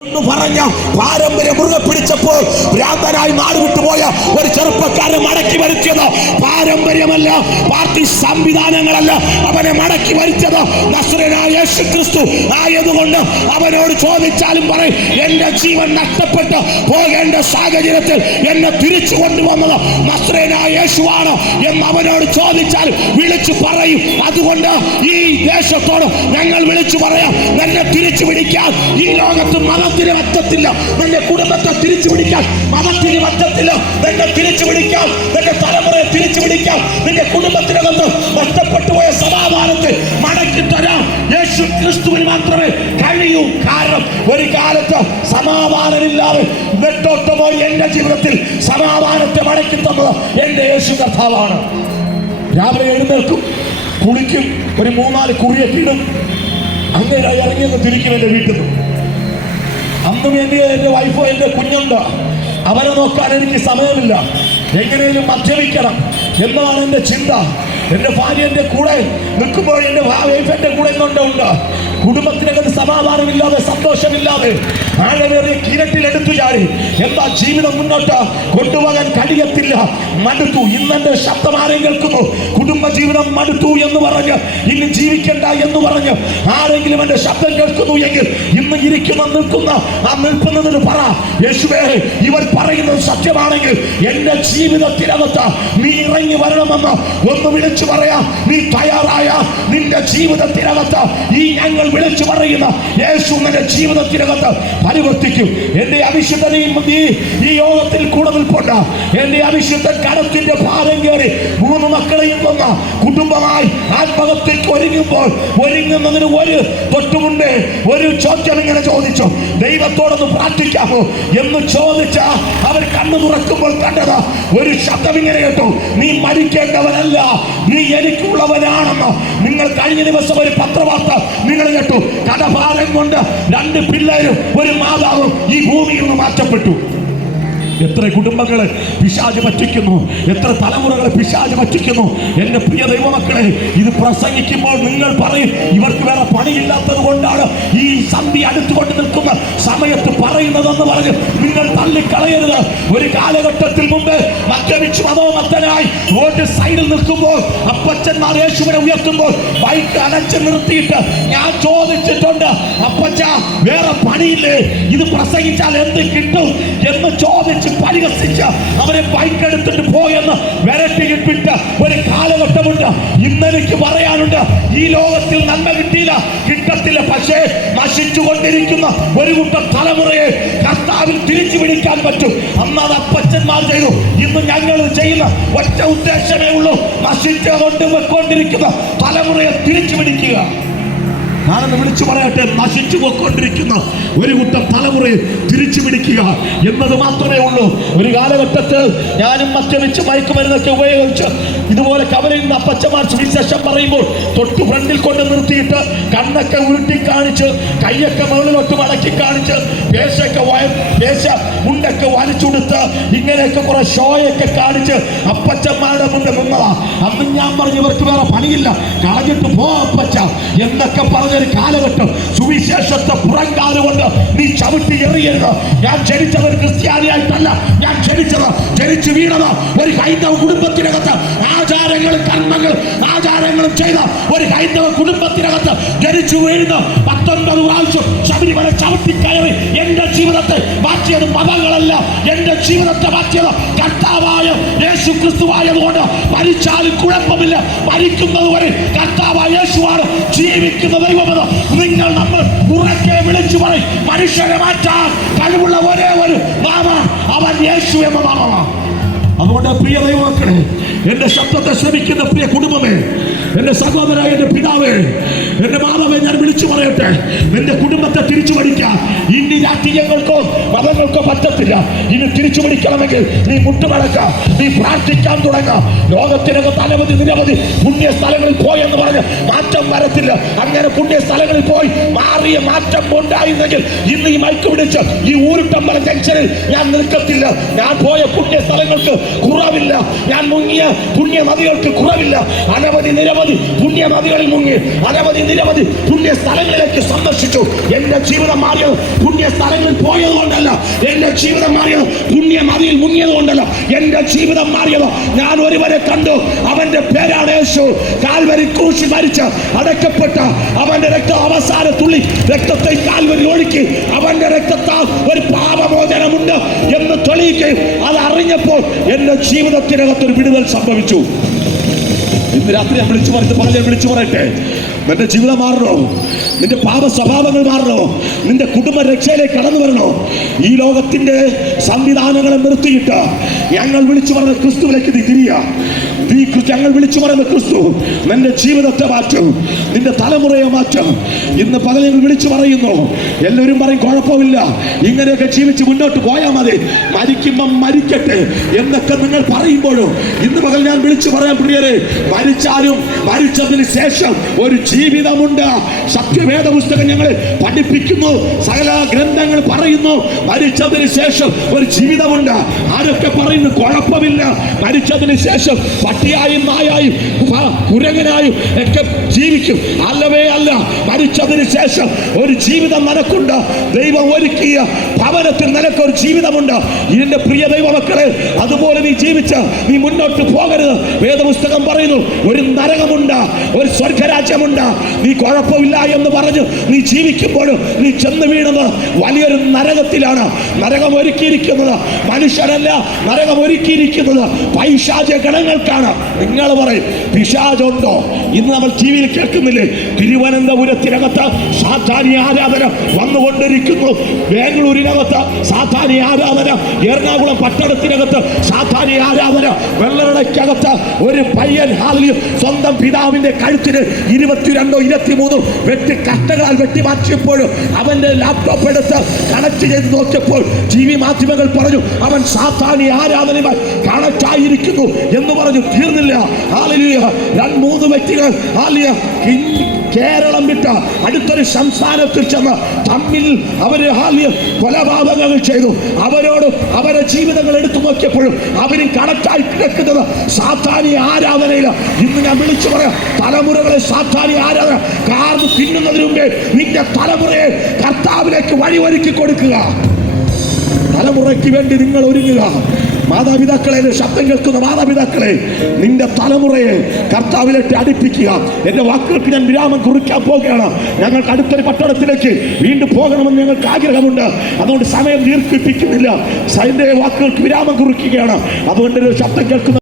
എന്ന് പറഞ്ഞ പാരമ്പര്യം മുറുകെ പിടിച്ചപ്പോൾ ഭ്രാന്തനായി നാടുവിട്ടുപോയ ഒരു ചെറുപ്പക്കാരനെ മടക്കി വരുത്തിയത് പാരമ്പര്യമല്ല പാർട്ടി സംവിധാനങ്ങളല്ല. അവനെ മടക്കി വരുത്തിയത് നസ്രനായ യേശു ക്രിസ്തു ആയതുകൊണ്ട് അവനോട് ചോദിച്ചാലും പറയും എന്റെ ജീവൻ നഷ്ടപ്പെട്ട് പോകേണ്ട സാഹചര്യത്തിൽ എന്നെ തിരിച്ചു കൊണ്ടുവന്നത് നസ്രനായ യേശുവാണ് എന്ന് അവനോട് ചോദിച്ചാൽ വിളിച്ചു പറയും. അതുകൊണ്ട് ഈ ദേശത്തോട് ഞങ്ങൾ വിളിച്ചു പറയാം എന്നെ തിരിച്ചു പിടിക്കാൻ ഈ ലോകത്ത് മതത്തിന് പറ്റത്തില്ല. നിന്റെ കുടുംബത്തെ തിരിച്ചു പിടിക്കാൻ മതത്തിന് പറ്റത്തില്ല. നിന്നെ തിരിച്ചു പിടിക്കാൻ നിന്റെ തലമുറയെ തിരിച്ചു പിടിക്കാൻ നിന്റെ കുടുംബത്തിനകത്ത് നഷ്ടപ്പെട്ടു പോയ സമാധാനത്തെ മടക്കി തരാം യേശു ക്രിസ്തുവിന് മാത്രമേ കഴിയൂ. കാരണം ഒരു കാലത്ത് സമാധാനമില്ലാതെ നെട്ടോട്ടമായി എന്റെ ജീവിതത്തിൽ സമാധാനത്തെ മടക്കി തന്നത് എന്റെ യേശു കർത്താവാണ്. രാവിലെ എഴുന്നേൽക്കും കുളിക്കും ഒരു മൂന്നാൽ കുറിയൊക്കെ ഇടും. അങ്ങനെ ഇറങ്ങിയെന്ന് തിരിക്കും എന്റെ വീട്ടിൽ നിന്ന്. അന്നും എന്റെ വൈഫോ എന്റെ കുഞ്ഞുണ്ട്. അവരെ നോക്കാൻ എനിക്ക് സമയമില്ല. എങ്ങനെയും മദ്യപിക്കണം എന്നാണ് എന്റെ ചിന്ത. എന്റെ ഭാര്യ എന്റെ കൂടെ നിൽക്കുമ്പോൾ എന്റെ വൈഫ് എന്റെ കൂടെ നിന്നുണ്ട് കുടുംബത്തിനകത്ത് സമാധാനമില്ലാതെ സന്തോഷമില്ലാതെ ആഴമേറിയ കിരട്ടിലെടുത്തു ചാടി. എന്താ ജീവിതം മുന്നോട്ട് കൊണ്ടുപോകാൻ കഴിയത്തില്ല? മടുത്തു. ഇന്നെന്റെ ശബ്ദം ആരെയും കേൾക്കുന്നു. കുടുംബ ജീവിതം മടുത്തു എന്ന് പറഞ്ഞ് ഇനി ജീവിക്കണ്ട എന്ന് പറഞ്ഞ് ആരെങ്കിലും എന്റെ ശബ്ദം കേൾക്കുന്നു എങ്കിൽ ഇന്ന് ഇരിക്കുന്ന നിൽക്കുന്ന ആ നിൽക്കുന്നതിന് പറ. യേശുവേ ഇവർ പറയുന്നത് സത്യമാണെങ്കിൽ എന്റെ ജീവിതത്തിനകത്ത് നീ ഇറങ്ങി വരണമെന്ന് ഒന്ന് വിളിച്ചു പറയാ. നീ തയ്യാറായ നിന്റെ ജീവിതത്തിനകത്ത് ഈ ഞങ്ങൾ വിളിച്ചു പറയുന്ന യേശു നിന്റെ ജീവിതത്തിനകത്ത് പരിവർത്തിക്കും. എന്റെ അവിശുദ്ധനെയും നീ ഈ യോഗത്തിൽ കൂടെ നിൽപ്പുണ്ട്. എന്റെ അവിശുദ്ധ കടത്തിന്റെ ഭാരം കയറി മൂന്ന് മക്കളെയും വന്ന കുടുംബമായി ആത്മഹത്യക്ക് ഒരുങ്ങുമ്പോൾ ഒരുങ്ങുന്നതിന് ഒരു തൊട്ടുമുണ്ട് ഒരു ചോദ്യം ഇങ്ങനെ ചോദിച്ചു. ദൈവത്തോടൊന്ന് പ്രാർത്ഥിക്കാമോ എന്ന് ചോദിച്ച അവർ കണ്ണു തുറക്കുമ്പോൾ കണ്ടത് ഒരു ശബ്ദം ഇങ്ങനെ കേട്ടു. നീ മരിക്കേണ്ടവനല്ല നീ എനിക്കുള്ളവനാണെന്ന്. നിങ്ങൾ കഴിഞ്ഞ ദിവസം ഒരു പത്രവാർത്ത നിങ്ങൾ കേട്ടു. കടഭാരം കൊണ്ട് രണ്ട് പിള്ളേരും ഒരു മാതാവും ഈ ഭൂമിയിൽ നിന്ന് മാറ്റപ്പെട്ടു. എത്ര കുടുംബങ്ങളെ പിശാജ് പറ്റിക്കുന്നു? എത്ര തലമുറകളെ പിശാജ് പറ്റിക്കുന്നു? എന്റെ പ്രിയ ദൈവമക്കളെ ഇത് പ്രസംഗിക്കുമ്പോൾ നിങ്ങൾ പറയും ഇവർക്ക് വേറെ പണിയില്ലാത്തത് കൊണ്ടാണ് ഈ സന്ധി അടുത്തുകൊണ്ട് നിൽക്കുന്ന സമയത്ത് പറയുന്നതെന്ന് പറഞ്ഞ് നിങ്ങൾ തള്ളിക്കളയരുത്. ഒരു കാലഘട്ടത്തിൽ മുമ്പ് മദ്യപിച്ച് മതോമത്തനായി റോഡ് സൈഡിൽ നിൽക്കുമ്പോൾ അപ്പച്ചന്മാർ യേശുവിനെ ഉയർത്തുമ്പോൾ ബൈക്ക് അടച്ച് നിർത്തിയിട്ട് ഞാൻ ചോദിച്ചിട്ടുണ്ട് അപ്പച്ച വേറെ പണിയില്ലേ ഇത് പ്രസംഗിച്ചാൽ എന്ത് കിട്ടും എന്ന് ചോദിച്ച് പരിഹസിച്ച് അവരെ ബൈക്കെടുത്തിട്ട് പോയെന്ന് വിരട്ടിയിട്ടിട്ട് ഒരു കാലഘട്ടമുണ്ട്. ഇന്നെനിക്ക് പറയാനുണ്ട് ഈ ലോകത്തിൽ നന്മ കിട്ടിയില്ല കിട്ടത്തില്ല. പക്ഷേ നശിച്ചു കൊണ്ടിരിക്കുന്ന ഒരു കൂട്ടം തലമുറയെ കർത്താവിൽ തിരിച്ചു പിടിക്കാൻ പറ്റും. അന്ന് അത് അപ്പച്ചന്മാർ ചെയ്തു. ഇന്ന് ഞങ്ങൾ ചെയ്യുന്ന ഒറ്റ ഉദ്ദേശമേ ഉള്ളൂ നശിച്ചു കൊണ്ട് വെക്കൊണ്ടിരിക്കുന്ന തലമുറയെ തിരിച്ചു പിടിക്കുക ഞാനെന്ന് വിളിച്ചു പറയട്ടെ നശിച്ചു പോയിക്കൊണ്ടിരിക്കുന്ന ഒരു കൂട്ടം തലമുറയെ തിരിച്ചു പിടിക്കുക എന്നത് മാത്രമേ ഉള്ളൂ. ഒരു കാലഘട്ടത്തിൽ ഞാനും മദ്യപിച്ച് മയക്കുമരുന്നൊക്കെ ഉപയോഗിച്ച് ഇതുപോലെ കവലയിൽ നിന്ന് അപ്പച്ചമാർ സുവിശേഷം പറയുമ്പോൾ തൊട്ട് ഫ്രണ്ടിൽ കൊണ്ട് നിർത്തിയിട്ട് കണ്ണൊക്കെ ഉരുട്ടി കാണിച്ച് കൈയൊക്കെ മുകളിലോട്ട് മടക്കി കാണിച്ച് പേശൊക്കെ വയ പേശ മുണ്ടൊക്കെ വലിച്ചുകൊടുത്ത് ഇങ്ങനെയൊക്കെ കുറെ ഷോയൊക്കെ കാണിച്ച് അപ്പച്ചന്മാരുടെ മുന്നിൽ നിന്നതാ. അന്ന് ഞാൻ പറഞ്ഞു ഇവർക്ക് വേറെ പണിയില്ല. കളഞ്ഞിട്ട് പോ അപ്പച്ച. എന്നൊക്കെ പറഞ്ഞൊരു കാലഘട്ടം സുവിശേഷത്തെ പുറങ്കാലുകൊണ്ട് നീ ചവിട്ടി എറിയരുത്. ഞാൻ ജനിച്ചത് ഒരു ക്രിസ്ത്യാനിയായിട്ടല്ല. ഞാൻ ജനിച്ചത് ജനിച്ചു വീണത് ഒരു ഹൈന്ദവ കുടുംബത്തിനകത്ത്. ആചാരങ്ങളും കർമ്മങ്ങൾ ആചാരങ്ങളും ചെയ്ത ഒരു ഹൈന്ദവ കുടുംബത്തിനകത്ത് ജനിച്ചു വീഴുന്ന പത്തൊൻപത് പ്രാവശ്യം ശബരിമല ചവിട്ടി കയറി എന്റെ ജീവിതത്തെ മാറ്റിയത് മതങ്ങളല്ല. എന്റെ ജീവിതത്തെ മാറ്റിയത് കർത്താവായ യേശു ക്രിസ്തുവായതുകൊണ്ട് മരിച്ചാലും കുഴപ്പമില്ല. മരിക്കുന്നത് വരെ കർത്താവായ യേശുവാണ് ജീവിക്കുന്ന ദൈവമെന്ന് നിങ്ങൾ നമ്മൾ ഉറക്കെ വിളിച്ചു പറയും. മനുഷ്യരെ മാറ്റാൻ കഴിവുള്ള ഒരേ ഒരു നാമം അവൻ യേശു എന്ന നാമമാണ് അതുകൊണ്ട് പ്രിയ ദൈവമക്കളെ എന്റെ ശബ്ദത്തെ ശ്രമിക്കുന്ന പ്രിയ കുടുംബമേ എന്റെ സഹോദര എന്റെ പിതാവേ എന്റെ മാതാവെ ഞാൻ വിളിച്ചു പറയട്ടെ. നിന്റെ കുടുംബത്തെ തിരിച്ചു പഠിക്കാം. ഇനി രാഷ്ട്രീയങ്ങൾക്കോ മതങ്ങൾക്കോ പറ്റത്തില്ല. ഇനി തിരിച്ചു പിടിക്കണമെങ്കിൽ നീ മുട്ടുമടക്ക. നീ പ്രാർത്ഥിക്കാൻ തുടങ്ങ. ലോകത്തിനകത്ത് അനവധി നിരവധി പുണ്യ സ്ഥലങ്ങളിൽ പോയി എന്ന് പറഞ്ഞ് മാറ്റം വരത്തില്ല. അങ്ങനെ പുണ്യ സ്ഥലങ്ങളിൽ പോയി മാറിയ മാറ്റം ഉണ്ടായിരുന്നെങ്കിൽ ഇന്ന് ഈ മൈക്ക് പിടിച്ച് ഈ ഊരുട്ടമ്പല ജംഗ്ഷനിൽ ഞാൻ നിൽക്കത്തില്ല. ഞാൻ പോയ പുണ്യ സ്ഥലങ്ങൾക്ക് കുറവില്ല. ഞാൻ മുങ്ങിയ പുണ്യ നദികൾക്ക് കുറവില്ല. അനവധി നിരവധി പുണ്യ നദികളിൽ മുങ്ങി. അനവധി നിരവധി പുണ്യ സ്ഥലങ്ങളിലേക്ക് സന്ദർശിച്ചു. എന്റെ ജീവിതം മാറിയത് പുണ്യ സ്ഥലങ്ങളിൽ പോയത് കൊണ്ടല്ല എന്റെ ജീവിതം മാറിയത് പുണ്യ നദിയിൽ മുങ്ങിയത് കൊണ്ടല്ല എന്റെ ജീവിതം മാറിയത് ഞാൻ ഒരുവരെ കണ്ടു. അവന്റെ പേരാണ് യേശു. കാൽവരി ക്രൂശി മരിച്ച് അടക്കപ്പെട്ട അവന്റെ രക്തം അവസാന തുള്ളി രക്തത്തെ കാൽവരി ഒഴുക്കി അവന്റെ രക്തത്താൽ ഒരു പാപമോചനമുണ്ട് എന്ന് തെളിയിക്കുകയും അത് അറിഞ്ഞപ്പോൾ എന്റെ ജീവിതത്തിനകത്തൊരു വിടുതൽ സംഭവിച്ചു. ഇന്ന് രാത്രി ഞാൻ വിളിച്ചു പറഞ്ഞു പറഞ്ഞു വിളിച്ചു പറയട്ടെ. നിന്റെ ജീവിതം മാറണോ? നിന്റെ പാപ സ്വഭാവങ്ങൾ മാറണോ? നിന്റെ കുടുംബ രക്ഷയിലേക്ക് കടന്നു വരണോ? ഈ ലോകത്തിന്റെ സംവിധാനങ്ങളെ നിർത്തിയിട്ട് ഞങ്ങൾ വിളിച്ചു പറഞ്ഞ ക്രിസ്തുവിലേക്ക് നീ തിരിയ നീ ഞങ്ങൾ വിളിച്ചു പറയുന്ന ക്രിസ്തു നിന്റെ ജീവിതത്തെ മാറ്റും. നിന്റെ തലമുറയെ മാറ്റണം ഇന്ന് പകൽ വിളിച്ചു പറയുന്നു. എല്ലാവരും പറയും കുഴപ്പമില്ല. ഇങ്ങനെയൊക്കെ ജീവിച്ച് മുന്നോട്ട് പോയാൽ മതി. മരിക്കുമ്പം മരിക്കട്ടെ എന്നൊക്കെ നിങ്ങൾ പറയുമ്പോഴും? ഇന്ന് പകൽ ഞാൻ വിളിച്ചു പറയാൻ പ്രിയരെ. മരിച്ചാലും മരിച്ചതിന് ശേഷം ഒരു ജീവിതമുണ്ട്. സത്യവേദ പുസ്തകം ഞങ്ങൾ പഠിപ്പിക്കുന്നു. സകല ഗ്രന്ഥങ്ങൾ പറയുന്നു. മരിച്ചതിന് ശേഷം ഒരു ജീവിതമുണ്ട്. ആരൊക്കെ പറയുന്നു കുഴപ്പമില്ല. മരിച്ചതിന് ശേഷം പട്ടിയായും നായായും കുരങ്ങനായും ഒക്കെ ജീവിക്കും. അല്ലവേ അല്ല. മരിച്ചതിന് ശേഷം ഒരു ജീവിതം നിനക്കുണ്ട്. ദൈവം ഒരുക്കിയ ഭവനത്തിൽ നിനക്കൊരു ജീവിതമുണ്ട്. ഇതിന്റെ പ്രിയ ദൈവമക്കളെ അതുപോലെ നീ ജീവിച്ച് നീ മുന്നോട്ട് പോകരുത്. വേദപുസ്തകം പറയുന്നു ഒരു നരകമുണ്ട് ഒരു സ്വർഗരാജ്യമുണ്ട്. നീ കുഴപ്പമില്ല എന്ന് പറഞ്ഞു നീ ജീവിക്കുമ്പോൾ നീ ചെന്ന് വീണത് വലിയൊരു നരകത്തിലാണ്. നരകം ഒരുക്കിയിരിക്കുന്നത് മനുഷ്യരല്ല നരകം ഒരുക്കിയിരിക്കുന്നത് പൈശാച ഗണങ്ങൾക്കാണ്. നിങ്ങൾ പറയും പിശാചുണ്ടോ? ഇന്ന് നമ്മൾ ടി വിയിൽ കേൾക്കുന്നില്ലേ തിരുവനന്തപുരത്തിനകത്ത് സാധാരണ ആരാധന വന്നുകൊണ്ടിരിക്കുന്നു. ബാംഗ്ലൂരിനകത്ത് സാധാരണ ആരാധന എറണാകുളം പട്ടണത്തിനകത്ത് സാധാരണ ആരാധന വെള്ളറടയ്ക്കകത്ത് ഒരു പയ്യൻ ഹാലിൽ സ്വന്തം പിതാവിന്റെ കഴുത്തിന് ഇരുപത്തിരണ്ടോ ഇരുപത്തിമൂന്നോ വെട്ടി കഷ്ടങ്ങളാൽ വെട്ടി മാറ്റിയപ്പോൾ അവന്റെ ലാപ്ടോപ്പ് എടുത്ത് കണക്ട് ചെയ്ത് നോക്കിയപ്പോൾ ടി വി മാധ്യമങ്ങൾ പറഞ്ഞു അവൻ സാധാരണ ആരാധനയുമായി കണക്ട് ആയിരിക്കുന്നു എന്ന് പറഞ്ഞു. തീർന്നില്ല. രണ്ട് മൂന്ന് വ്യക്തികൾ. ഹാലിയ കേരളം വിട്ട അടുത്തൊരു സംസ്ഥാനത്തിൽ ചെന്ന് തമ്മിൽ ഹാലിയ കൊലപാതകങ്ങൾ ചെയ്തു. അവരോട് അവരെ ജീവിതങ്ങൾ എടുത്തു നോക്കിയപ്പോഴും അവരും കണക്കായി കിടക്കുന്നത് സാധാരണ ആരാധനയിൽ. ഇന്ന് ഞാൻ വിളിച്ചു പറയാം തലമുറകളെ സാധാരണ ആരാധന കാർന്ന് തിന്നുന്നതിന് മുമ്പേ നിന്റെ തലമുറയെ കർത്താവിലേക്ക് വഴിയൊരുക്കി കൊടുക്കുക. തലമുറയ്ക്ക് വേണ്ടി നിങ്ങൾ ഒരുങ്ങുക. മാതാപിതാക്കളെ ശബ്ദം കേൾക്കുന്ന മാതാപിതാക്കളെ നിന്റെ തലമുറയെ കർത്താവിലേക്ക് അടുപ്പിക്കുക. എന്റെ വാക്കുകൾക്ക് ഞാൻ വിരാമം കുറിക്കാൻ പോകുകയാണ് ഞങ്ങൾക്ക് അടുത്തൊരു പട്ടണത്തിലേക്ക് വീണ്ടും പോകണമെന്ന് ഞങ്ങൾക്ക് ആഗ്രഹമുണ്ട്. അതുകൊണ്ട് സമയം ദീർഘിപ്പിക്കുന്നില്ല. സൈന്റെ വാക്കുകൾക്ക് വിരാമം കുറിക്കുകയാണ്. അതുകൊണ്ട് ശബ്ദം കേൾക്കുന്ന